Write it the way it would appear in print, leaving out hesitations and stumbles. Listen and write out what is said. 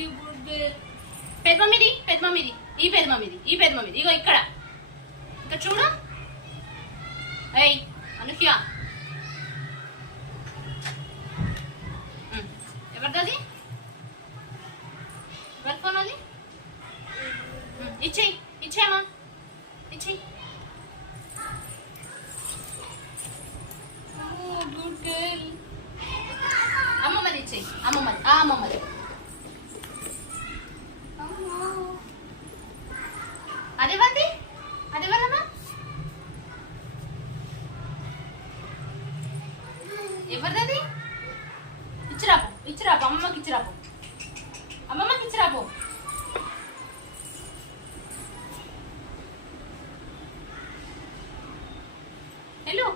You good girl. పెద్ద మమ్మీది, పెద్ద మమ్మీది, ఈ పెద్ద మమ్మీది, ఈ పెద్ద మమ్మీది, ఇగో ఇక్కడ ఇక్కడ చూడు. ఏయ్ అనుష్య, ఎవరిది? ఎవరి ఫోన్ అది? ఇచ్చేయి, ఇచ్చేయమ్మా, ఇచ్చేయి. Good girl. అమ్మమ్మది ఇచ్చేయి, అమ్మమ్మది, అమ్మమ్మది. అదేవంది, అదేవల్లమ్మా, ఎవరిది? ఇచ్చిరాపు, ఇచ్చిరాపు, అమ్మమ్మకి ఇచ్చిరాపు, అమ్మమ్మకి ఇచ్చిరాపు. హలో